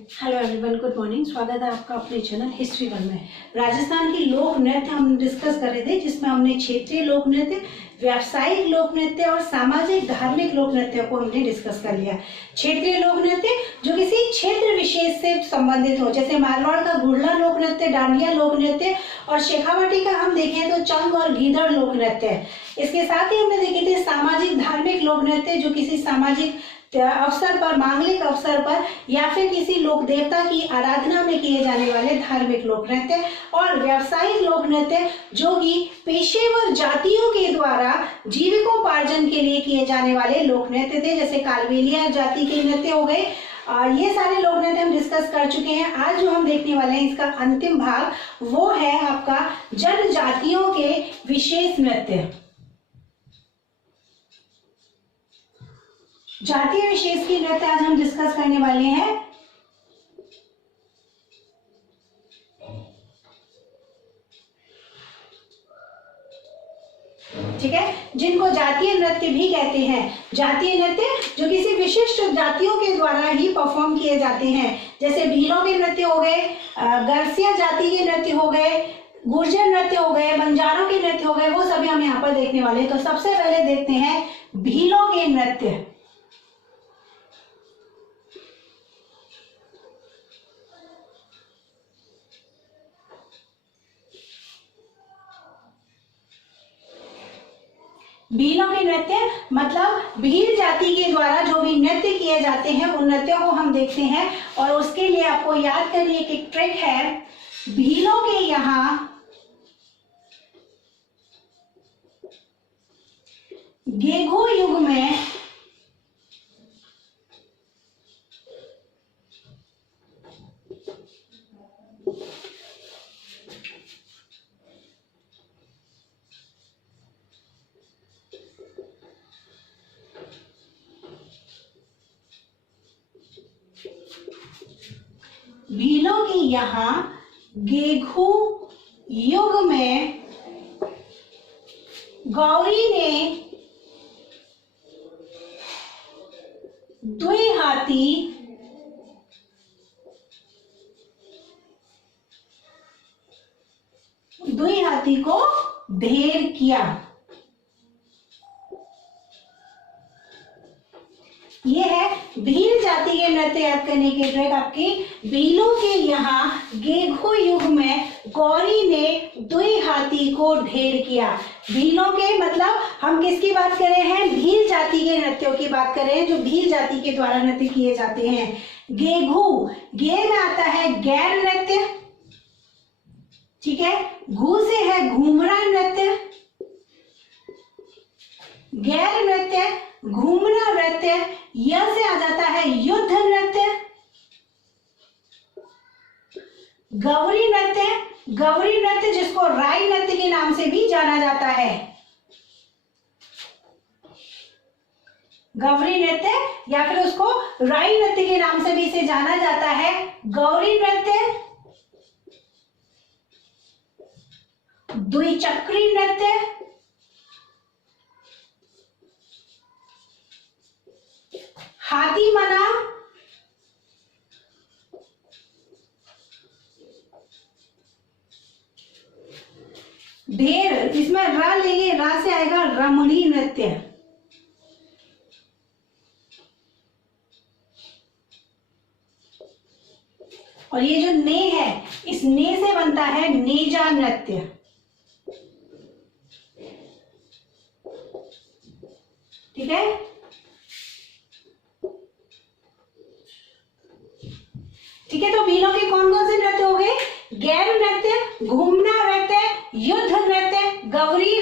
Hello everyone, good morning. स्वागत है आपका अपने चैनल हिस्ट्री वन में। राजस्थान की लोक नृत्य हम डिस्कस कर रहे थे, जिसमें हमने क्षेत्रीय लोक नृत्य, व्यावसायिक लोक नृत्य और सामाजिक धार्मिक लोक नृत्य को हमने डिस्कस कर लिया। क्षेत्रीय लोक नृत्य जो किसी क्षेत्र विशेष से संबंधित हो, जैसे मारवाड़ का गुड़ला लोक नृत्य, डांडिया लोक नृत्य, और शेखावाटी का हम देखें तो चंग और गीदड़ लोक नृत्य। इसके साथ ही हमने देखे थे सामाजिक धार्मिक लोक नृत्य जो किसी सामाजिक अवसर पर, मांगलिक अवसर पर या फिर किसी लोक देवता की आराधना में किए जाने वाले धार्मिक लोक नृत्य, और व्यावसायिक लोक नृत्य जो कि पेशेवर जातियों के द्वारा जीविकोपार्जन के लिए किए जाने वाले लोक नृत्य थे, जैसे कालबेलिया जाति के नृत्य हो गए। ये सारे लोक नृत्य हम डिस्कस कर चुके हैं। आज जो हम देखने वाले हैं इसका अंतिम भाग, वो है आपका जनजातियों के विशेष नृत्य। जातीय विशेष की नृत्य आज हम डिस्कस करने वाले हैं। ठीक है, जिनको जातीय नृत्य भी कहते हैं। जातीय नृत्य जो किसी विशिष्ट जातियों के द्वारा ही परफॉर्म किए जाते हैं, जैसे भीलों के नृत्य हो गए, गरसिया जाति के नृत्य हो गए, गुर्जर नृत्य हो गए, बंजारों के नृत्य हो गए, वो सभी हम यहाँ पर देखने वाले हैं। तो सबसे पहले देखते हैं भीलों के नृत्य। भीलों के नृत्य मतलब भील जाति के द्वारा जो भी नृत्य किए जाते हैं उन नृत्यों को हम देखते हैं। और उसके लिए आपको याद करने की एक ट्रिक है, भीलों के यहाँ गेघो युग में भीलों के यहाँ गेघू युग में गौरी ने द्विहाती को ढेर किया। ये है भील जाति के नृत्य याद करने की ट्रिक आपकी। भीलों के यहाँ गेघो युग में गौरी ने द्विहाती को ढेर किया। भीलों के मतलब हम किसकी बात कर रहे हैं? भील जाति के नृत्यों की बात कर रहे हैं, जो भील जाति के द्वारा नृत्य किए जाते हैं। गेघू, गे में आता है गैर नृत्य, ठीक है। घू से है घूमरा नृत्य, गैर नृत्य, घूमरा नृत्य। यह से आ जाता है युद्ध नृत्य, गौरी नृत्य। गौरी नृत्य जिसको राई नृत्य के नाम से भी जाना जाता है। गौरी नृत्य या फिर उसको राई नृत्य के नाम से भी इसे जाना जाता है। गौरी नृत्य, द्विचक्री नृत्य, हाथी मना, ढेर, इसमें र लेंगे, रा से आएगा रमणी नृत्य। और ये जो ने है, इस ने से बनता है नेजा नृत्य। ठीक है, ठीक है। तो भीलों के कौन कौन से नृत्य हो गए? गैर नृत्य, घूमना नृत्य, युद्ध नृत्य, गौरी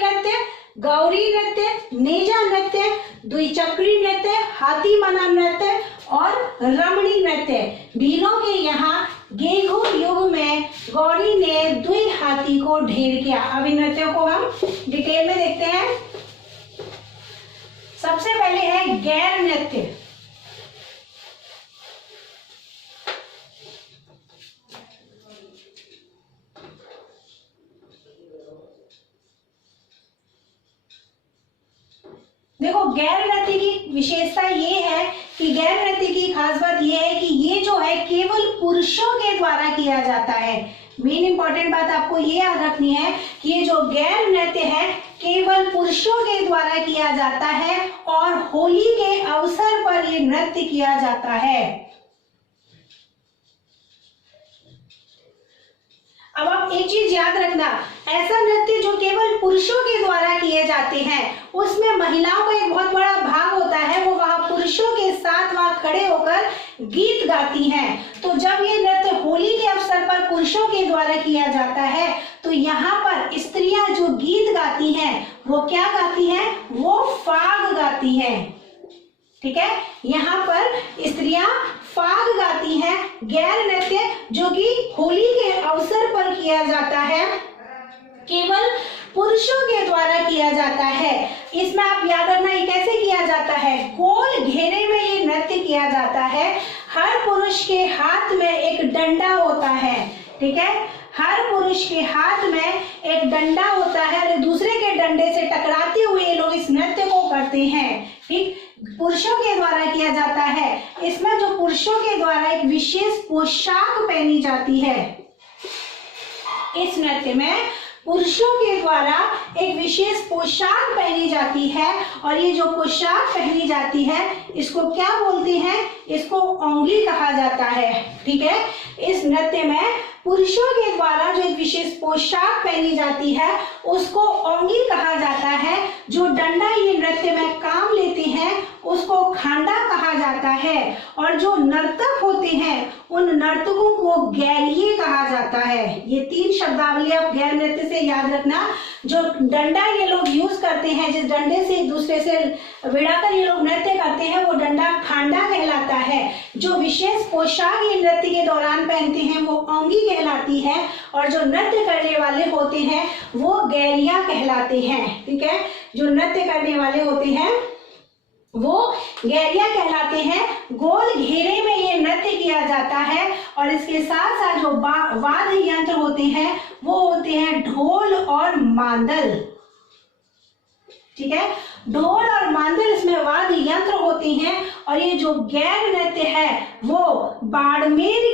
नृत्य, नेजा नृत्य, द्विचक्री नृत्य, हाथी मना नृत्य और रमणी नृत्य। भीलों के यहाँ गेघू युग में गौरी ने द्विहाती को ढेर किया। अब इन नृत्यों को हम डिटेल में देखते हैं। सबसे पहले है गैर नृत्य। देखो, गैर नृत्य की विशेषता ये है कि गैर नृत्य की खास बात यह है कि ये जो है केवल पुरुषों के द्वारा किया जाता है। मेन इंपॉर्टेंट बात आपको ये याद रखनी है कि ये जो गैर नृत्य है केवल पुरुषों के द्वारा किया जाता है और होली के अवसर पर ये नृत्य किया जाता है। अब आप एक चीज याद रखना, ऐसा नृत्य जो केवल पुरुषों के द्वारा किए जाते हैं उसमें महिलाओं का एक बहुत बड़ा भाग होता है, वो वहां पुरुषों के साथ वहां खड़े होकर गीत गाती हैं। तो जब ये नृत्य होली के अवसर पर पुरुषों के द्वारा किया जाता है तो यहाँ पर स्त्रियां जो गीत गाती हैं वो क्या गाती हैं, वो फाग गाती हैं। ठीक है, यहाँ पर स्त्रियां फाग गाती हैं। गैर नृत्य जो कि होली के अवसर पर किया जाता है केवल पुरुषों के द्वारा किया जाता है। इसमें आप याद रखना ये कैसे किया जाता है, गोल घेरे में ये नृत्य किया जाता है। हर पुरुष के हाथ में एक डंडा होता है। ठीक है, हर पुरुष के हाथ में एक डंडा होता है और दूसरे के डंडे से टकराते हुए ये लोग इस नृत्य को करते हैं। ठीक, पुरुषों के द्वारा किया जाता है। इसमें जो पुरुषों के द्वारा एक विशेष पोशाक पहनी जाती है, इस नृत्य में पुरुषों के द्वारा एक विशेष पोशाक पहनी जाती है और ये जो पोशाक पहनी जाती है इसको क्या बोलते हैं, इसको ओंगली कहा जाता है। ठीक है, इस नृत्य में पुरुषों के द्वारा जो एक विशेष पोशाक पहनी जाती है उसको ओंगली कहा जाता है। जो डंडा ये नृत्य में काम लेते हैं उसको खांडा कहा जाता है और जो नर्तक होते हैं उन नर्तकों को गैरिये कहा जाता है। ये तीन शब्दावली आप गैर नृत्य से याद रखना। जो डंडा ये लोग यूज करते हैं, जिस डंडे से एक दूसरे से भिड़ाकर ये लोग नृत्य करते हैं, वो डंडा खांडा कहलाता है। जो विशेष पोशाक ये नृत्य के दौरान पहनते हैं वो ओंगी कहलाती है और जो नृत्य करने वाले होते हैं वो गैरिया कहलाते हैं। ठीक है, जो नृत्य करने वाले होते हैं वो गैरिया कहलाते हैं। गोल घेरे में ये नृत्य किया जाता है और इसके साथ साथ जो वाद्य यंत्र होते हैं वो होते हैं ढोल और मांदल। ठीक है, ढोल और मांदल इसमें वाद्य यंत्र होते हैं और ये जो गैर नृत्य है वो बाड़मेर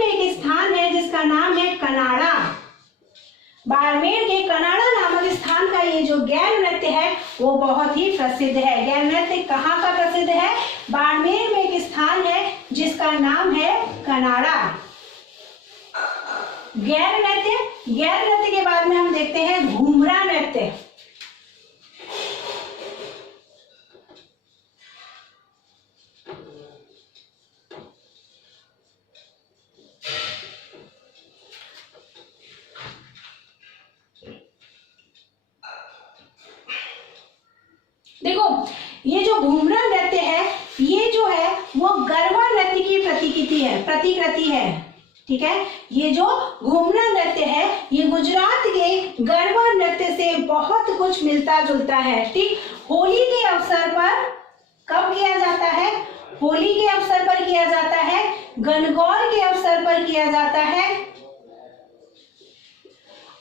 में एक स्थान है जिसका नाम है कनाड़ा। बाड़मेर के कनाड़ा नामक स्थान का ये जो गैर नृत्य है वो बहुत ही प्रसिद्ध है। गैर नृत्य कहाँ का प्रसिद्ध है, बाड़मेर में एक स्थान है जिसका नाम है कनाड़ा। गैर नृत्य के बाद में हम देखते हैं घूमरा नृत्य। देखो, ये जो घूमरा नृत्य है ये जो है वो गरबा नृत्य की प्रतिकृति है। ठीक है, ये जो घूमरा नृत्य है ये गुजरात के गरबा नृत्य से बहुत कुछ मिलता जुलता है। ठीक, होली के अवसर पर कब किया जाता है, होली के अवसर पर किया जाता है, गणगौर के अवसर पर किया जाता है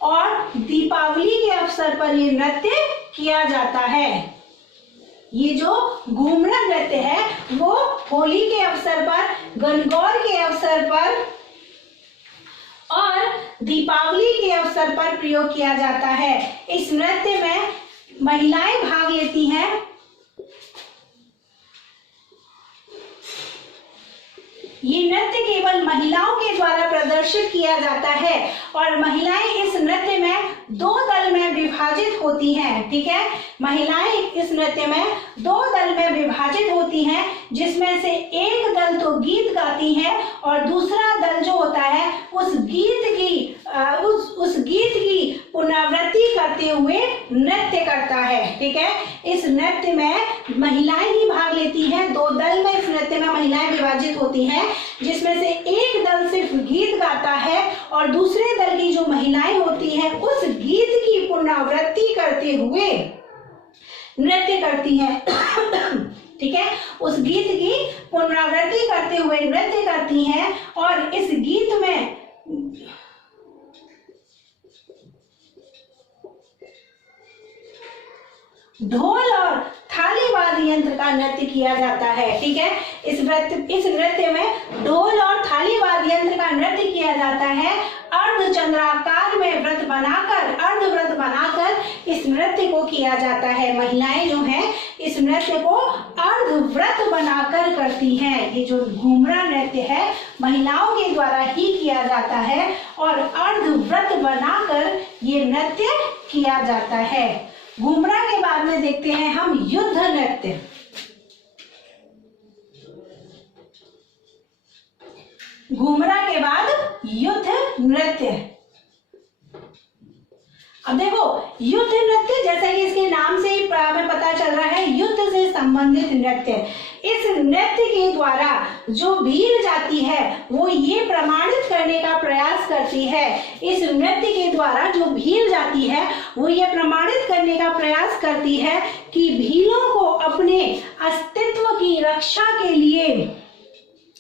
और दीपावली के अवसर पर ये नृत्य किया जाता है। ये जो घूमरा नृत्य है वो होली के अवसर पर, गणगौर के अवसर पर और दीपावली के अवसर पर प्रयोग किया जाता है। इस नृत्य में महिलाएं भाग लेती हैं। ये नृत्य केवल महिलाओं के द्वारा प्रदर्शित किया जाता है और महिलाएं इस नृत्य में दो दल में विभाजित होती हैं। ठीक है, महिलाएं इस नृत्य में दो दल में विभाजित होती हैं जिसमें से एक दल तो गीत गाती है और दूसरा दल जो होता है उस गीत की पुनरावृत्ति करते हुए नृत्य करता है। ठीक है, इस नृत्य में महिलाएं ही भाग लेती हैं। दो दल में इस नृत्य में महिलाएं विभाजित होती हैं जिसमें से एक दल सिर्फ गीत गाता है और दूसरे दल की जो महिलाएं होती हैं उस गीत की पुनरावृत्ति करते हुए नृत्य करती हैं। ठीक है, उस गीत की पुनरावृत्ति करते हुए नृत्य करती हैं और इस गीत में ढोल और थाली वाद्य यंत्र का नृत्य किया जाता है। ठीक है, इस नृत्य में ढोल और थाली वाद्य यंत्र का नृत्य किया जाता है। अर्धचंद्राकार में व्रत बनाकर इस नृत्य को किया जाता है। महिलाएं जो हैं इस नृत्य को अर्धव्रत बनाकर करती हैं। ये जो घूमरा नृत्य है महिलाओं के द्वारा ही किया जाता है और अर्धव्रत बनाकर ये नृत्य किया जाता है। घूमरा के बाद में देखते हैं हम युद्ध नृत्य। घूमरा के बाद युद्ध नृत्य। अब देखो युद्ध नृत्य, जैसा कि इसके नाम से ही हमें पता चल रहा है, युद्ध से संबंधित नृत्य। इस नृत्य के द्वारा जो भील जाति है वो ये प्रमाणित करने का प्रयास करती है, इस नृत्य के द्वारा जो भील जाति है वो ये प्रमाणित करने का प्रयास करती है कि भीलों को अपने अस्तित्व की रक्षा के लिए,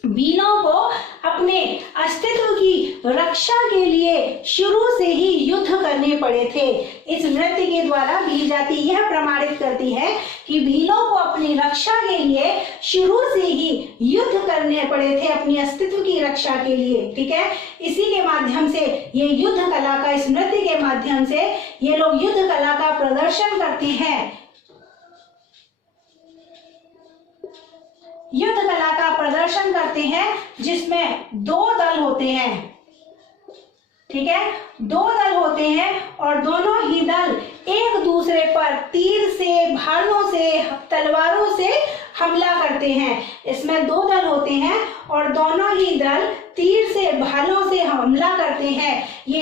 भीलों को अपने अस्तित्व की रक्षा के लिए शुरू से ही युद्ध करने पड़े थे। इस नृत्य के द्वारा भील जाति यह प्रमाणित करती है कि भीलों को अपनी रक्षा के लिए शुरू से ही युद्ध करने पड़े थे, अपनी अस्तित्व की रक्षा के लिए। ठीक है, इसी के माध्यम से ये युद्ध कला का, इस नृत्य के माध्यम से ये लोग युद्ध कला का प्रदर्शन करते हैं, युद्ध कला का प्रदर्शन करते हैं, जिसमें दो दल होते हैं। ठीक है, दो दल होते हैं और दोनों ही दल एक दूसरे पर तीर से, भालों से, तलवारों से हमला करते हैं। इसमें दो दल होते हैं और दोनों ही दल तीर से, भालों से हमला करते हैं। ये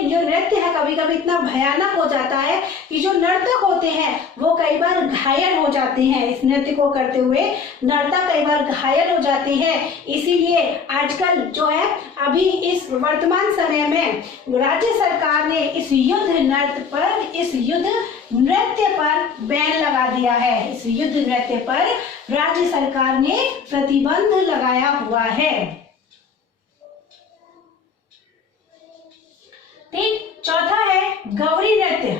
जो नृत्य है कभी कभी इतना भयानक हो जाता है कि जो नर्तक होते हैं वो कई बार घायल हो जाते हैं। इस नृत्य को करते हुए नर्तक कई बार घायल हो जाते हैं। इसीलिए आजकल जो है, अभी इस वर्तमान समय में राज्य सरकार ने इस युद्ध नृत्य पर, इस युद्ध नृत्य पर बैन लगा दिया है। इस युद्ध नृत्य पर राज्य सरकार ने प्रतिबंध लगाया हुआ है। ठीक, चौथा है गौरी नृत्य।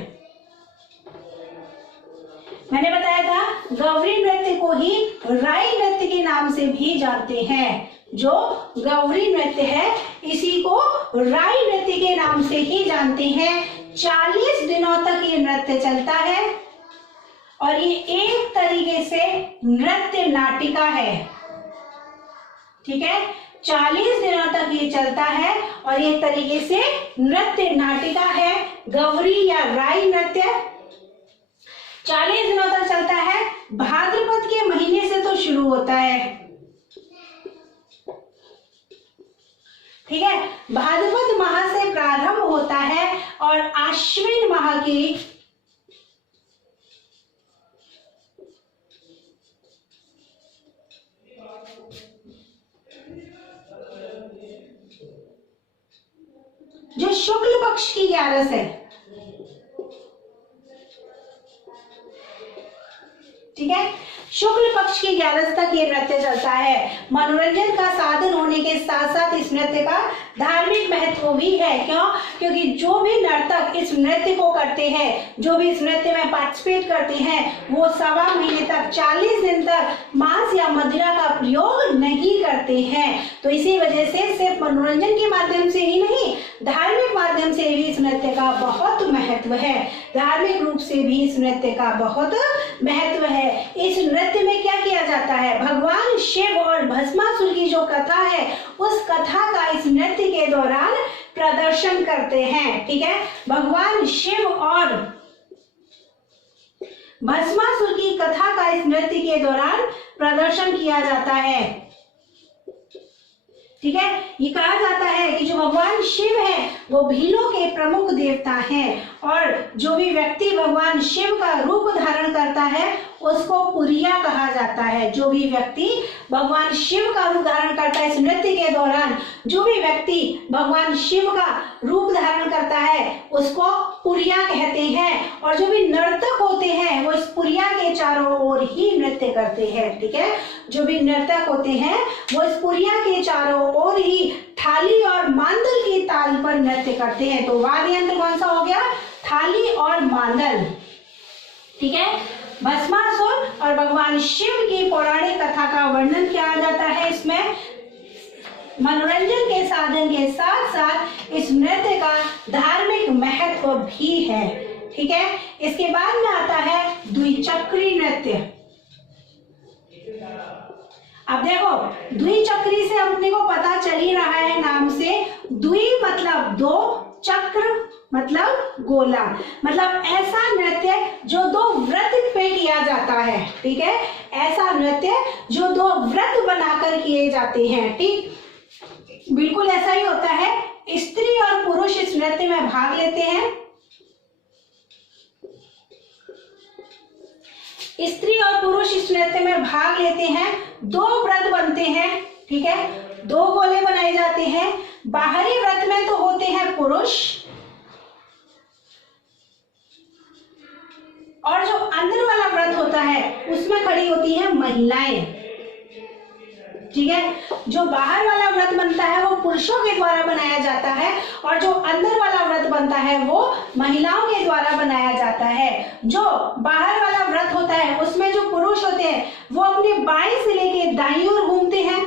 मैंने बताया था गौरी नृत्य को ही राई नृत्य के नाम से भी जानते हैं। जो गौरी नृत्य है इसी को राई नृत्य के नाम से ही जानते हैं। 40 दिनों तक ये नृत्य चलता है और ये एक तरीके से नृत्य नाटिका है। ठीक है, 40 दिनों तक ये चलता है और एक तरीके से नृत्य नाटिका है। गौरी या राई नृत्य 40 दिनों तक चलता है। भाद्रपद के महीने से तो शुरू होता है। ठीक है, भाद्रपद माह से प्रारंभ होता है और आश्विन माह की जो शुक्ल पक्ष की 11 है, ठीक है, शुक्ल पक्ष की 11 तक ये नृत्य चलता है। मनोरंजन का साधन होने के साथ साथ इस नृत्य का धार्मिक महत्व भी है। क्यों? क्योंकि जो भी नर्तक इस नृत्य को करते हैं, जो भी इस नृत्य में पार्टिसिपेट करते हैं, वो सवा महीने तक, 40 दिन तक मांस या मदिरा का प्रयोग नहीं करते हैं। तो इसी वजह से सिर्फ मनोरंजन के माध्यम से ही नहीं, धार्मिक माध्यम से भी इस नृत्य का बहुत महत्व है। धार्मिक रूप से भी इस नृत्य का बहुत महत्व है। इस नृत्य में क्या किया जाता है? भगवान शिव और भस्मासुर की जो कथा है, उस कथा का इस नृत्य के दौरान प्रदर्शन करते हैं। ठीक है, भगवान शिव और भस्मासुर की कथा का इस नृत्य के दौरान प्रदर्शन किया जाता है। ठीक है, ये कहा जाता है कि जो भगवान शिव है वो भीलों के प्रमुख देवता हैं और जो भी व्यक्ति भगवान शिव का रूप धारण करता है उसको पुरिया कहा जाता है। जो भी व्यक्ति भगवान शिव का रूप धारण करता है, इस नृत्य के दौरान जो भी व्यक्ति भगवान शिव का रूप धारण करता है उसको पुरिया कहते हैं। और जो भी नर्तक होते हैं वो इस पुरिया के चारों ओर ही नृत्य करते हैं। ठीक है, जो भी नर्तक होते हैं वो इस पुरिया के चारों ओर ही थाली और मांदल की ताल पर नृत्य करते हैं। तो वाद्य यंत्र कौन सा हो गया? थाली और मांदल। ठीक है, भस्मासुर और भगवान शिव की पौराणिक कथा का वर्णन किया जाता है। इसमें मनोरंजन के साधन के साथ साथ इस नृत्य का धार्मिक महत्व भी है। ठीक है, इसके बाद में आता है द्विचक्री नृत्य। अब देखो, द्विचक्री से अपने को पता चल ही रहा है नाम से, द्वि मतलब दो, चक्र मतलब गोला, मतलब ऐसा नृत्य जो दो वृत्त पे किया जाता है। ठीक है, ऐसा नृत्य जो दो वृत्त बनाकर किए जाते हैं। ठीक, बिल्कुल ऐसा ही होता है। स्त्री और पुरुष इस नृत्य में भाग लेते हैं। स्त्री और पुरुष इस नृत्य में भाग लेते हैं। दो व्रत बनते हैं। ठीक है, दो गोले बनाए जाते हैं। बाहरी व्रत में तो होते हैं पुरुष, और जो अंदर वाला व्रत होता है उसमें खड़ी होती है महिलाएं। ठीक है, जो बाहर वाला व्रत बनता है वो पुरुषों के द्वारा बनाया जाता है, और जो अंदर वाला व्रत बनता है वो महिलाओं के द्वारा बनाया जाता है। जो बाहर वाला व्रत होता है उसमें जो पुरुष होते हैं वो अपने बाएं से लेके दाईं ओर घूमते हैं।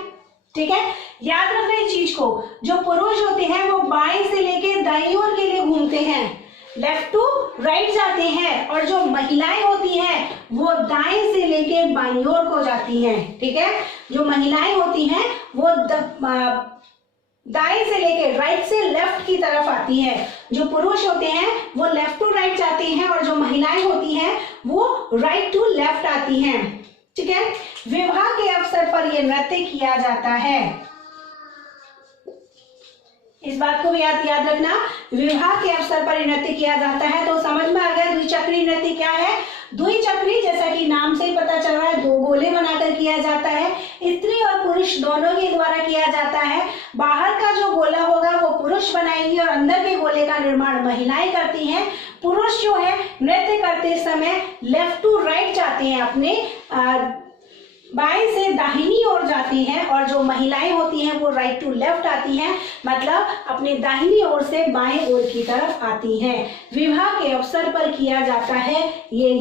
ठीक है, याद रखना इस चीज को, जो पुरुष होते हैं वो बाएं से लेके दाईं ओर के लिए घूमते हैं, लेफ्ट टू राइट जाते हैं, और जो महिलाएं होती हैं वो दाएं से लेके बाईं ओर को जाती हैं। ठीक है, जो महिलाएं होती हैं वो दाएं से लेके राइट से लेफ्ट की तरफ आती हैं। जो पुरुष होते हैं वो लेफ्ट टू राइट जाते हैं, और जो महिलाएं होती हैं वो राइट टू लेफ्ट आती हैं। ठीक है, विवाह के अवसर पर यह नृत्य किया जाता है। इस बात को भी याद रखना, विवाह के अवसर पर नृत्य किया जाता है। तो समझ में आ गया द्विचक्री नृत्य क्या है। द्विचक्री जैसा कि नाम से ही पता चल रहा है, दो गोले बनाकर किया जाता है। स्त्री और पुरुष दोनों के द्वारा किया जाता है। बाहर का जो गोला होगा वो पुरुष बनाएंगे और अंदर के गोले का निर्माण महिलाएं करती हैं। पुरुष जो है नृत्य करते समय लेफ्ट टू राइट जाते हैं, अपने बाएं से दाहिनी ओर जाती हैं, और जो महिलाएं होती हैं वो राइट टू लेफ्ट आती हैं, मतलब अपने दाहिनी ओर से बाएं ओर की तरफ आती हैं। विवाह के अवसर पर किया जाता है ये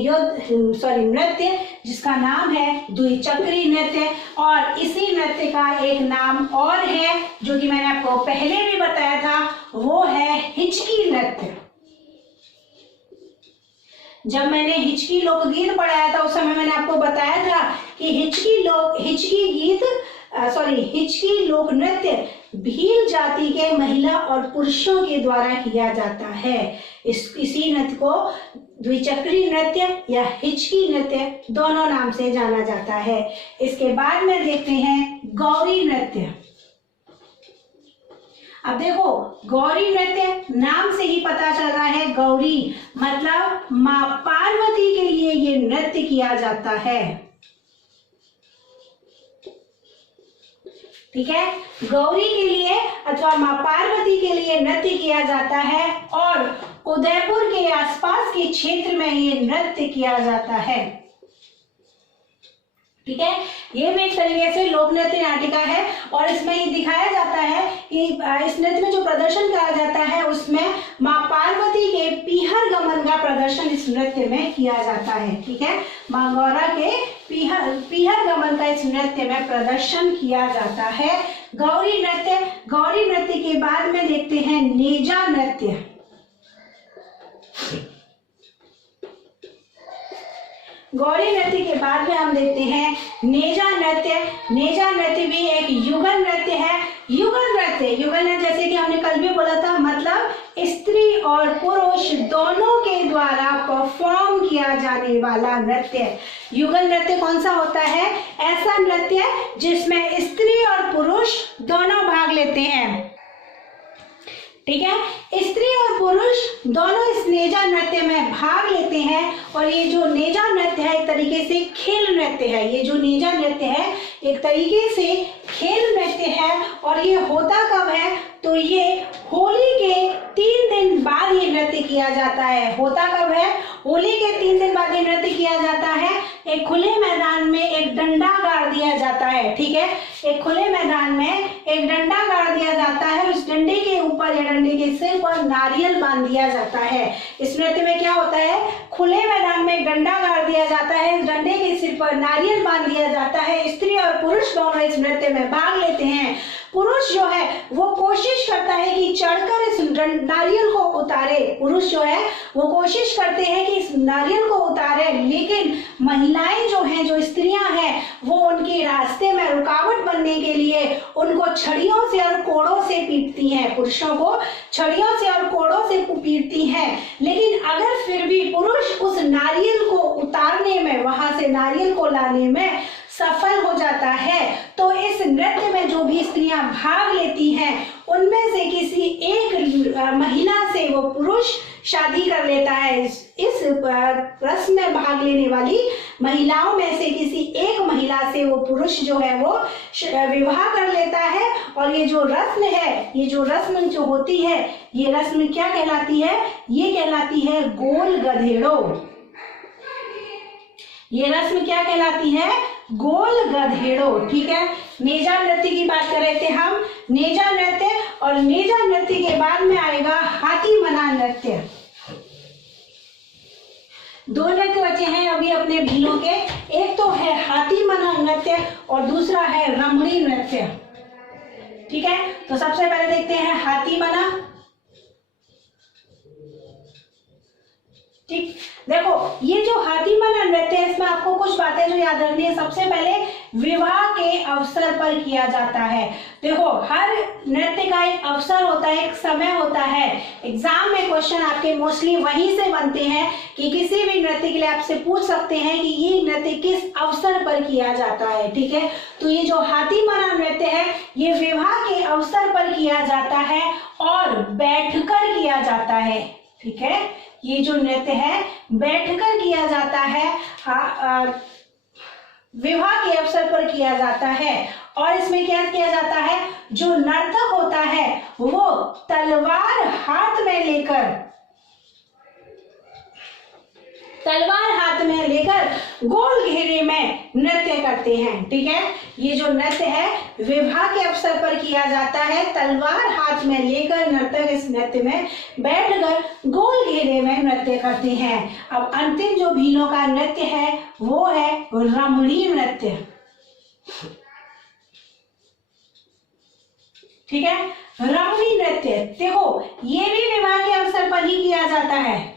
नृत्य, जिसका नाम है द्विचक्री नृत्य। और इसी नृत्य का एक नाम और है जो कि मैंने आपको पहले भी बताया था, वो है हिचकी नृत्य। जब मैंने हिचकी लोकगीत पढ़ाया था उस समय मैंने आपको बताया था कि हिचकी लोक नृत्य भील जाति के महिला और पुरुषों के द्वारा किया जाता है। इसी नृत्य को द्विचक्री नृत्य या हिचकी नृत्य दोनों नाम से जाना जाता है। इसके बाद में देखते हैं गौरी नृत्य। अब देखो, गौरी नृत्य नाम से ही पता चल रहा है, गौरी मतलब मां पार्वती के लिए ये नृत्य किया जाता है। ठीक है, गौरी के लिए अथवा मां पार्वती के लिए नृत्य किया जाता है, और उदयपुर के आसपास के क्षेत्र में ये नृत्य किया जाता है। ठीक है, ये भी एक तरीके से लोक नृत्य नाटिका है, और इसमें ये दिखाया जाता है कि इस नृत्य में जो प्रदर्शन करा जाता है उसमें मां पार्वती के पीहर गमन का प्रदर्शन इस नृत्य में किया जाता है। ठीक है, मां गौरा के पीहर गमन का इस नृत्य में प्रदर्शन किया जाता है। गौरी नृत्य के बाद में देखते हैं नेजा नृत्य। गौरी नृत्य के बाद में हम देखते हैं नेजा नृत्य। नेजा नृत्य भी एक युगल नृत्य है। युगल नृत्य जैसे कि हमने कल भी बोला था, मतलब स्त्री और पुरुष दोनों के द्वारा परफॉर्म किया जाने वाला नृत्य। युगल नृत्य कौन सा होता है? ऐसा नृत्य जिसमें स्त्री और पुरुष दोनों भाग लेते हैं। ठीक है, स्त्री और पुरुष दोनों इस नेजा नृत्य में भाग लेते हैं, और ये जो नेजा नृत्य है एक तरीके से खेल नृत्य है। ये जो नेजा नृत्य है एक तरीके से खेल नृत्य है, और ये होता कब है? तो ये होली के 3 दिन बाद ये नृत्य किया जाता है। होता कब है? होली के 3 दिन बाद ये नृत्य किया जाता है। एक खुले मैदान में एक डंडा गाड़ दिया जाता है। ठीक है, एक खुले मैदान में एक डंडा गाड़ दिया जाता है, उस डंडे के ऊपर या डंडे के सिर पर नारियल बांध दिया जाता है। इस नृत्य में क्या होता है? खुले मैदान में डंडा गाड़ दिया जाता है, डंडे के सिर पर नारियल बांध दिया जाता है, स्त्री और पुरुष दोनों इस नृत्य में भाग लेते हैं। पुरुष जो है वो कोशिश करता है कि चढ़कर इस नारियल को उतारे, पुरुष जो है वो कोशिश करते हैं कि इस नारियल को उतारे, लेकिन महिलाएं जो हैं, जो स्त्रियां हैं, वो उनके रास्ते में रुकावट बनने के लिए उनको छड़ियों से और कोड़ों से पीटती हैं, पुरुषों को छड़ियों से और कोड़ों से पीटती हैं। लेकिन अगर फिर भी पुरुष उस नारियल को उतारने में, वहां से नारियल को लाने में सफल हो जाता है, तो इस नृत्य में जो भी स्त्रियां भाग लेती हैं उनमें से किसी एक महिला से वो पुरुष शादी कर लेता है। इस रस्म में भाग लेने वाली महिलाओं में से किसी एक महिला से वो पुरुष जो है वो विवाह कर लेता है। और ये जो रस्म है, ये जो रस्म जो होती है, ये रस्म क्या कहलाती है? ये कहलाती है गोल गधेड़ो। ये रस्म क्या कहलाती है? गोल गधेड़ो। ठीक है, नेजा नृत्य की बात कर रहे थे हम, नेजा नृत्य, और नेजा नृत्य के बाद में आएगा हाथी मना नृत्य। दो नृत्य बचे हैं अभी अपने भीलों के, एक तो है हाथी मना नृत्य और दूसरा है रमणी नृत्य। ठीक है, तो सबसे पहले देखते हैं हाथी मना। ठीक, देखो ये जो हाथी मना नृत्य है, इसमें आपको कुछ बातें जो याद रखनी है। सबसे पहले विवाह के अवसर पर किया जाता है। देखो हर नृत्य का एक अवसर होता है, एक समय होता है। एग्जाम में क्वेश्चन आपके मोस्टली वहीं से बनते हैं कि किसी भी नृत्य के लिए आपसे पूछ सकते हैं कि ये नृत्य किस अवसर पर किया जाता है। ठीक है, तो ये जो हाथी मना नृत्य है, ये विवाह के अवसर पर किया जाता है और बैठकर किया जाता है। ठीक है, ये जो नृत्य है बैठकर किया जाता है, विवाह के अवसर पर किया जाता है। और इसमें क्या किया जाता है? जो नर्तक होता है वो तलवार हाथ में लेकर गोल घेरे में नृत्य करते हैं। ठीक है, ये जो नृत्य है विवाह के अवसर पर किया जाता है, तलवार हाथ में लेकर नर्तक इस नृत्य में बैठकर गोल घेरे में नृत्य करते हैं। अब अंतिम जो भीलों का नृत्य है वो है रमणी नृत्य। ठीक है, रमणी नृत्य, देखो ये भी विवाह के अवसर पर ही किया जाता है।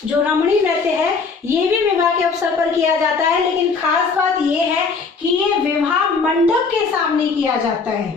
जो रमणी नृत्य है ये भी विवाह के अवसर पर किया जाता है, लेकिन खास बात ये है कि ये विवाह मंडप के सामने किया जाता है।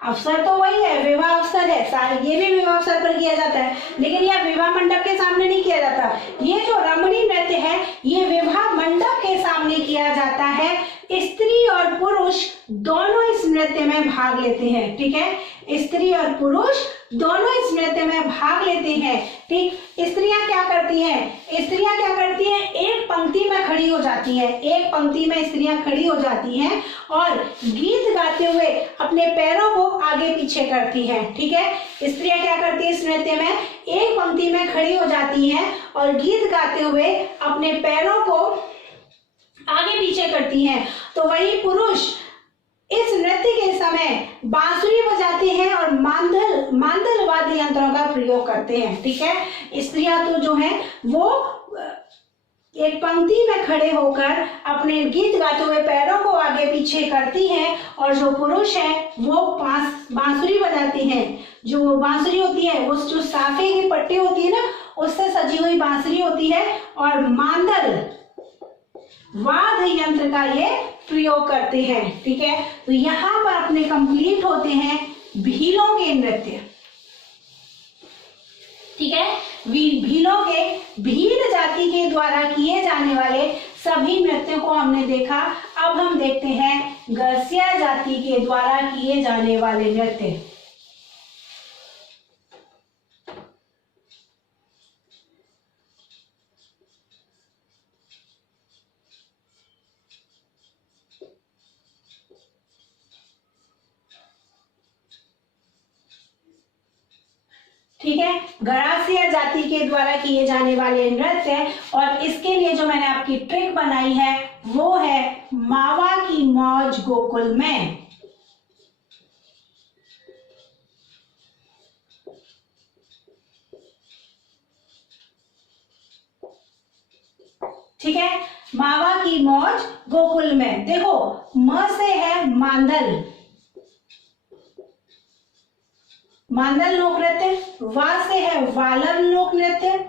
अवसर तो वही है, विवाह अवसर है, सारे ये भी विवाह अवसर पर किया जाता है, लेकिन यह विवाह मंडप के सामने नहीं किया जाता। ये जो रमणी नृत्य है ये विवाह मंडप के सामने किया जाता है। स्त्री और पुरुष दोनों इस नृत्य में भाग लेते हैं। ठीक है, स्त्री और पुरुष दोनों इस नृत्य में भाग लेते हैं। ठीक, स्त्रियां क्या करती हैं? एक पंक्ति में खड़ी हो जाती हैं, एक पंक्ति में स्त्रियां खड़ी हो जाती हैं और गीत गाते हुए अपने पैरों को आगे पीछे करती हैं। ठीक है, स्त्रियां क्या करती हैं? इस नृत्य में एक पंक्ति में खड़ी हो जाती हैं और गीत गाते हुए अपने पैरों को आगे पीछे करती हैं। तो वही पुरुष इस नृत्य के समय बांसुरी बजाते हैं और मांदल वाद्य यंत्रों का प्रयोग करते हैं। ठीक है, स्त्रियां तो जो है वो एक पंक्ति में खड़े होकर अपने गीत गाते हुए पैरों को आगे पीछे करती हैं और जो पुरुष है वो बांसुरी बजाते हैं। जो बांसुरी होती है वो जो साफे की पट्टी होती है ना, उससे सजी हुई बांसुरी होती है और मांदल वाद्य यंत्र का ये प्रयोग करते हैं। ठीक है, तो यहाँ पर अपने कंप्लीट होते हैं भीलों के नृत्य। ठीक है, भीलों के भील जाति के द्वारा किए जाने वाले सभी नृत्यों को हमने देखा। अब हम देखते हैं गस्या जाति के द्वारा किए जाने वाले नृत्य। ठीक है, गरासिया जाति के द्वारा किए जाने वाले नृत्य, और इसके लिए जो मैंने आपकी ट्रिक बनाई है वो है मावा की मौज गोकुल में। ठीक है। मावा की मौज गोकुल में, देखो म से है मांदल, मांदल लोक नृत्य, वा से है वालर लोक नृत्य,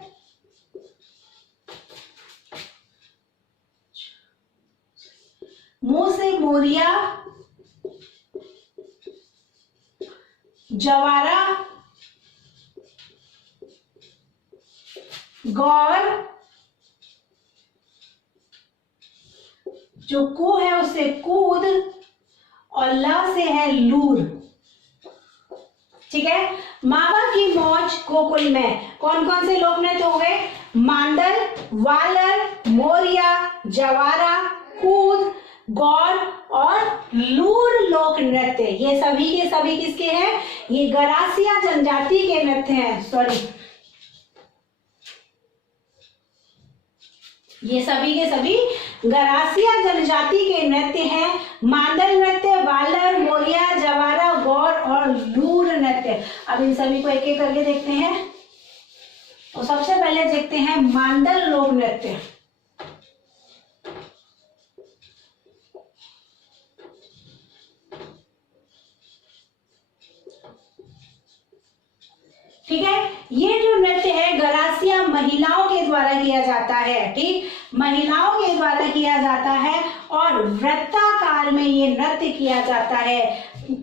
मो से मोरिया, जवारा, गौर, जो कू है उसे कूद, और ला से है लूर। ठीक है। मावा की मौज गोकुल में कौन कौन से लोक नृत्य हो गए? मांडल, वालर, मोरिया, जवारा, कूद, गौर और लूर लोक नृत्य। ये सभी के सभी किसके हैं? ये गरासिया जनजाति के नृत्य हैं। सॉरी, ये सभी के सभी गरासिया जनजाति के नृत्य हैं। मांडल नृत्य, वालर, मोरिया, जवारा, गौर और लूर नृत्य। अब इन सभी को एक एक करके देखते हैं। तो सबसे पहले देखते हैं मांडल लोक नृत्य। ठीक है। ये जो नृत्य है गरासिया महिलाओं के द्वारा किया जाता है। ठीक, महिलाओं के द्वारा किया जाता है और वृत्ताकार में ये नृत्य किया जाता है।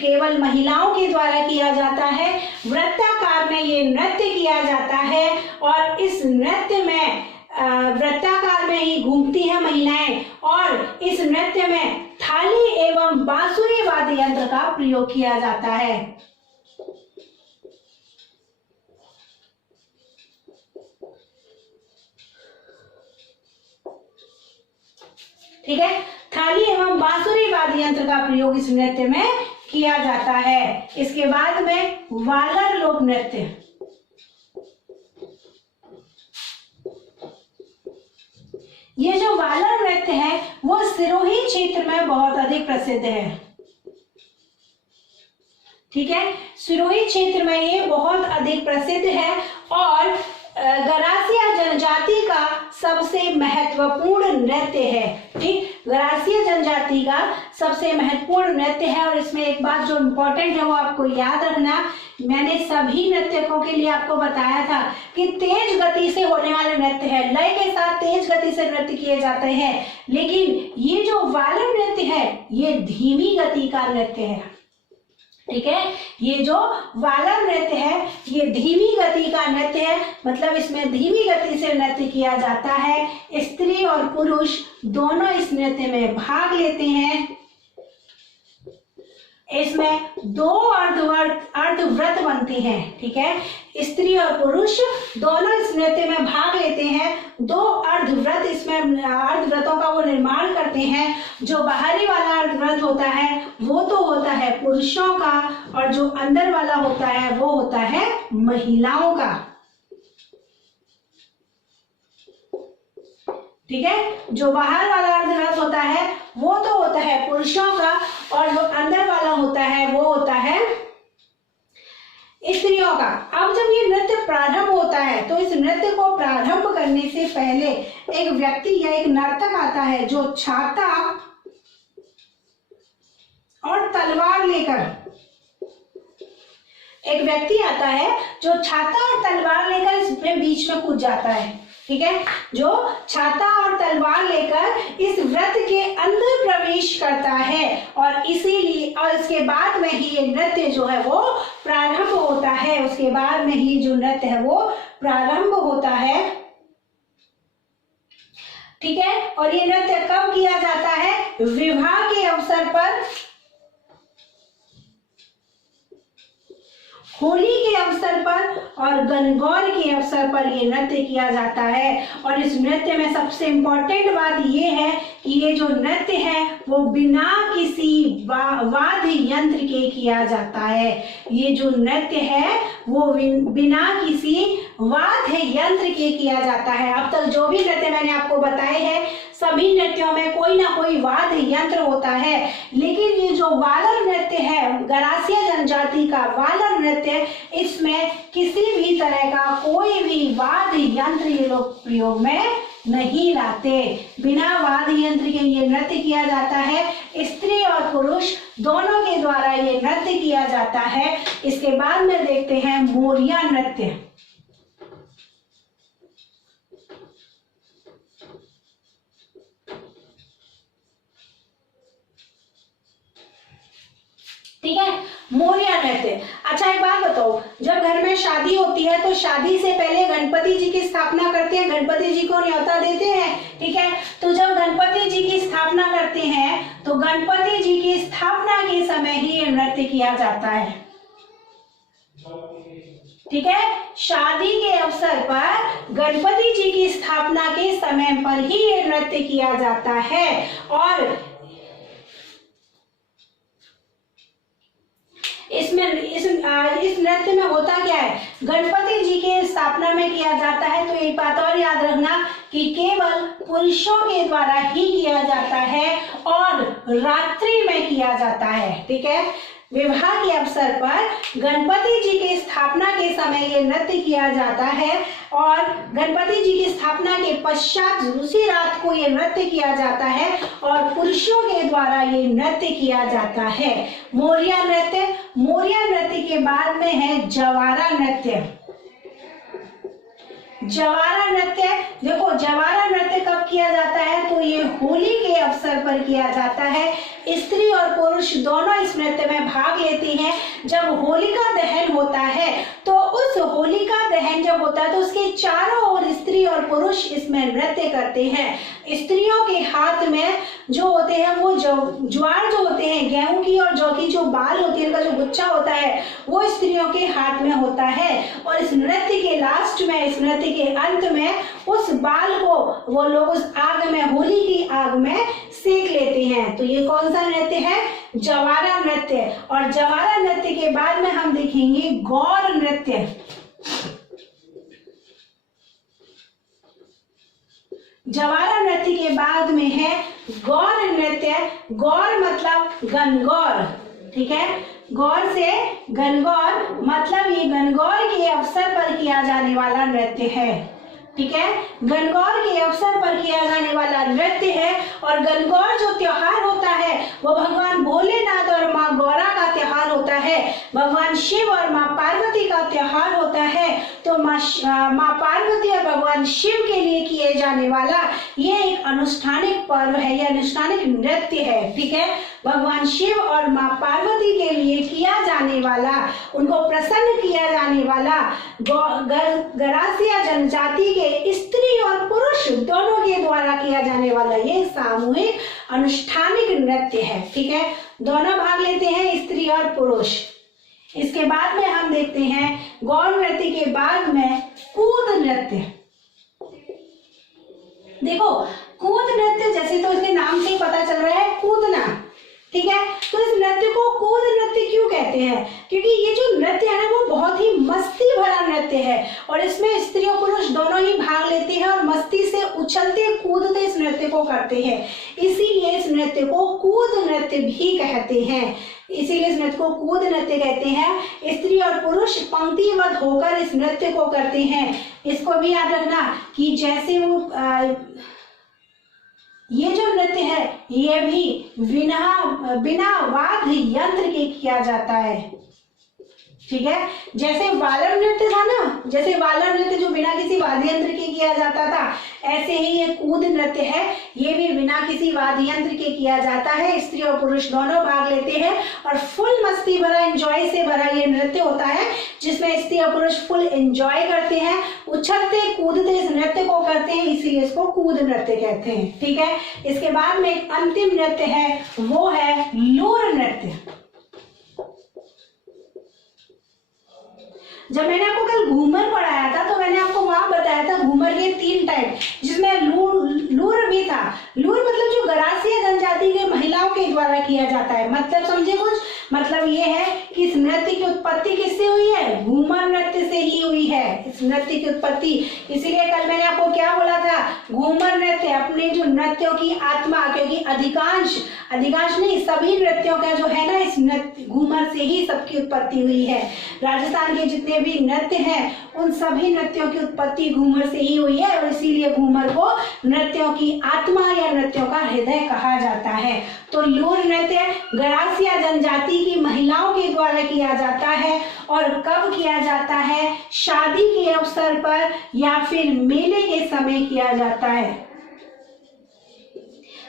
केवल महिलाओं के द्वारा किया जाता है, वृत्ताकार में ये नृत्य किया जाता है। और इस नृत्य में वृत्ताकार में ही घूमती है महिलाएं। और इस नृत्य में थाली एवं बांसुरी वाद्य यंत्र का प्रयोग किया जाता है। ठीक है। थाली एवं बांसुरी वाद्य यंत्र का प्रयोग इस नृत्य में किया जाता है। इसके बाद में वालर लोक नृत्य। ये जो वालर नृत्य है वो सिरोही क्षेत्र में बहुत अधिक प्रसिद्ध है। ठीक है, सिरोही क्षेत्र में ये बहुत अधिक प्रसिद्ध है और गरासिया जनजाति का सबसे महत्वपूर्ण नृत्य है। ठीक, गरासिया जनजाति का सबसे महत्वपूर्ण नृत्य है। और इसमें एक बात जो इम्पोर्टेंट है वो आपको याद रखना, मैंने सभी नृत्यकों के लिए आपको बताया था कि तेज गति से होने वाले नृत्य है, लय के साथ तेज गति से नृत्य किए जाते हैं। लेकिन ये जो वालर नृत्य है ये धीमी गति का नृत्य है। ठीक है, ये जो वालर नृत्य है ये धीमी गति का नृत्य है, मतलब इसमें धीमी गति से नृत्य किया जाता है। स्त्री और पुरुष दोनों इस नृत्य में भाग लेते हैं। इसमें दो अर्धव्रत बनते हैं। ठीक है, स्त्री और पुरुष दोनों इस नृत्य में भाग लेते हैं। दो अर्धव्रत इसमें अर्धव्रतों का वो निर्माण करते हैं। जो बाहरी वाला अर्धव्रत होता है वो तो होता है पुरुषों का और जो अंदर वाला होता है वो होता है महिलाओं का। ठीक है, जो बाहर वाला अर्धव्रत होता है वो तो होता है पुरुषों का और जो अंदर वाला होता है वो होता है स्त्रियों का। अब जब ये नृत्य प्रारंभ होता है तो इस नृत्य को प्रारंभ करने से पहले एक व्यक्ति या एक नर्तक आता है जो छाता और तलवार लेकर, एक व्यक्ति आता है जो छाता और तलवार लेकर इसमें बीच में कूद जाता है। ठीक है, जो छाता और तलवार लेकर इस व्रत के अंदर प्रवेश करता है और इसीलिए और इसके बाद में ही ये नृत्य जो है वो प्रारंभ होता है। उसके बाद में ही जो नृत्य है वो प्रारंभ होता है। ठीक है, और ये नृत्य कब किया जाता है? विवाह के अवसर पर, होली के अवसर पर और गणगौर के अवसर पर ये नृत्य किया जाता है। और इस नृत्य में सबसे इम्पोर्टेंट बात ये है कि ये जो नृत्य है वो बिना किसी वाद्य यंत्र के किया जाता है। ये जो नृत्य है वो बिना किसी वाद्य यंत्र के किया जाता है। अब तक जो भी नृत्य मैंने आपको बताए हैं सभी नृत्यों में कोई ना कोई वाद्य यंत्र होता है, लेकिन ये जो वालर नृत्य है, गरासिया जनजाति का वालर नृत्य, इसमें किसी भी तरह का कोई भी वाद्य यंत्र ये लोग प्रयोग में नहीं लाते। बिना वाद्य यंत्र के ये नृत्य किया जाता है। स्त्री और पुरुष दोनों के द्वारा ये नृत्य किया जाता है। इसके बाद में देखते हैं मोरिया नृत्य। ठीक है, मोरिया नृत्य। अच्छा एक बात बताओ, जब घर में शादी होती है तो शादी से पहले गणपति जी की स्थापना करते हैं, गणपति जी को न्योता देते हैं। ठीक है, तो जब गणपति जी की स्थापना करते हैं तो गणपति जी की स्थापना के समय ही ये नृत्य किया जाता है। ठीक है, शादी के अवसर पर गणपति जी की स्थापना के समय पर ही ये नृत्य किया जाता है। और इस नृत्य में होता क्या है, गणपति जी के स्थापना में किया जाता है। तो एक बात और याद रखना कि केवल पुरुषों के द्वारा ही किया जाता है और रात्रि में किया जाता है। ठीक है, विवाह के अवसर पर गणपति जी की स्थापना के समय ये नृत्य किया जाता है और गणपति जी की स्थापना के पश्चात उसी रात को ये नृत्य किया जाता है और पुरुषों के द्वारा ये नृत्य किया जाता है। मोरिया नृत्य। मोरिया नृत्य के बाद में है जवारा नृत्य। जवारा नृत्य, देखो जवारा नृत्य कब किया जाता है, तो ये होली के अवसर पर किया जाता है। स्त्री और पुरुष दोनों इस नृत्य में भाग लेते हैं। जब होलिका दहन होता है तो उस होलिका दहन जब होता है तो उसके चारों ओर स्त्री और पुरुष इसमें नृत्य करते हैं। स्त्रियों के हाथ में जो होते हैं वो ज्वार जो होते हैं, गेहूं की और जौ की जो बाल होती है, उनका जो गुच्छा होता है वो स्त्रियों के हाथ में होता है। और इस नृत्य के लास्ट में, इस नृत्य के अंत में उस बाल को वो लोग उस आग में, होली की आग में सेक लेते हैं। तो ये कौन सा नृत्य है, जवारा नृत्य। और जवारा नृत्य के बाद में हम देखेंगे गौर नृत्य। जवारा नृत्य के बाद में है गौर नृत्य। गौर मतलब गणगौर। ठीक है, गौर से गणगौर मतलब ये गणगौर के अवसर पर किया जाने वाला नृत्य है। ठीक है, गणगौर के अवसर पर किया जाने वाला नृत्य है। और गणगौर जो त्योहार होता है वो भगवान भोलेनाथ और माँ गौरा का त्योहार होता है। भगवान शिव और माँ पार्वती का त्योहार होता है। तो माँ पार्वती और भगवान शिव के लिए किए जाने वाला ये एक अनुष्ठानिक पर्व है, यह अनुष्ठानिक नृत्य है। ठीक है, भगवान शिव और माँ पार्वती के लिए किया जाने वाला, उनको प्रसन्न किया जाने वाला गरासिया जनजाति के स्त्री और पुरुष दोनों के द्वारा किया जाने वाला ये सामूहिक अनुष्ठानिक नृत्य है। ठीक है, दोनों भाग लेते हैं, स्त्री और पुरुष। इसके बाद में हम देखते हैं गौर नृत्य के बाद में कूद नृत्य। देखो कूद नृत्य जैसे तो इसके नाम से ही पता चल रहा है, कूदना। ठीक है, तो इस नृत्य को कूद नृत्य क्यों कहते हैं, क्योंकि ये जो नृत्य है ना वो बहुत ही मस्ती भरा नृत्य है और इसमें स्त्री और पुरुष दोनों ही भाग लेते हैं और मस्ती से उछलते कूदते इस नृत्य को करते हैं। इसीलिए इस नृत्य को कूद नृत्य भी कहते हैं। इसीलिए इस नृत्य को कूद नृत्य कहते हैं। स्त्री और पुरुष पंक्तिबद्ध होकर इस नृत्य को करते हैं। इसको भी याद रखना कि जैसे वो ये जो नृत्य है ये भी बिना वाद्य यंत्र के किया जाता है। ठीक है, जैसे वालर नृत्य था ना, जैसे वालर नृत्य जो बिना किसी वाद्य यंत्र के किया जाता था, ऐसे ही ये कूद नृत्य है, ये भी बिना किसी वाद्य यंत्र के किया जाता है। स्त्री और पुरुष दोनों भाग लेते हैं और फुल मस्ती भरा, एंजॉय से भरा ये नृत्य होता है जिसमें स्त्री और पुरुष फुल एंजॉय करते हैं, उछलते कूदते इस नृत्य को करते हैं, इसीलिए इसको कूद नृत्य कहते हैं। ठीक है, इसके बाद में एक अंतिम नृत्य है, वो है लूर नृत्य। जब मैंने आपको कल घूमर पढ़ाया था तो मैंने आपको वहां बताया था घूमर के 3 टाइप, जिसमें लूर भी था। लूर मतलब जो गरासिया जनजाति के महिलाओं के द्वारा किया जाता है। मतलब समझे कुछ, मतलब ये है कि इस नृत्य की उत्पत्ति किससे हुई है, घूमर नृत्य से ही हुई है इस नृत्य की उत्पत्ति। इसीलिए कल मैंने आपको क्या बोला था, घूमर नृत्य अपने जो नृत्यों की आत्मा, क्योंकि अधिकांश नहीं सभी नृत्यों का जो है ना इस नृत्य घूमर से ही सबकी उत्पत्ति हुई है। राजस्थान के जितने भी नृत्य हैं उन सभी नृत्यों की उत्पत्ति घूमर से ही हुई है और इसीलिए घूमर को नृत्यों की आत्मा या नृत्यों का हृदय कहा जाता है। तो लूर नृत्य गरासिया जनजाति की महिलाओं के द्वारा किया जाता है और कब किया जाता है, शादी के अवसर पर या फिर मेले के समय किया जाता है।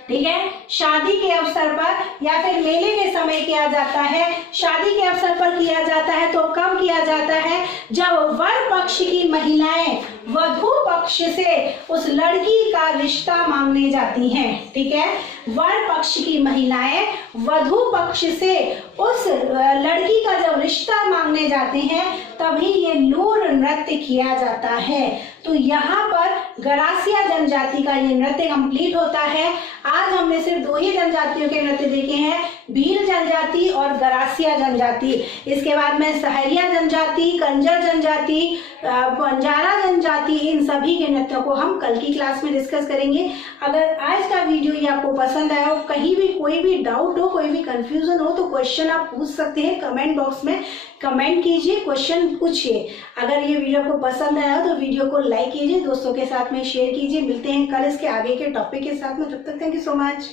ठीक है, शादी के अवसर पर या फिर मेले के समय किया जाता है। शादी के अवसर पर किया जाता है तो कब किया जाता है, जब वर पक्ष की महिलाएं वधू पक्ष से उस लड़की का रिश्ता मांगने जाती हैं। ठीक है, वर पक्ष की महिलाएं वधू पक्ष से उस लड़की का जब रिश्ता मांगने जाते हैं तभी ये लूर नृत्य किया जाता है। तो यहाँ पर गरासिया जनजाति का ये नृत्य कंप्लीट होता है। आज हमने सिर्फ दो ही जनजातियों के नृत्य देखे हैं, भील जनजाति और गरासिया जनजाति। इसके बाद में सहरिया जनजाति, कंजर जनजाति, बंजारा जनजाति, इन सभी के नृत्यों को हम कल की क्लास में डिस्कस करेंगे। अगर आज का वीडियो ये आपको पसंद आया हो, कहीं भी कोई भी डाउट हो, कोई भी कंफ्यूजन हो तो क्वेश्चन आप पूछ सकते हैं कमेंट बॉक्स में। कमेंट कीजिए, क्वेश्चन पूछिए। अगर ये वीडियो को पसंद आया हो तो वीडियो को लाइक कीजिए, दोस्तों के साथ में शेयर कीजिए। मिलते हैं कल इसके आगे के टॉपिक के साथ में, तब तक थैंक यू सो मच।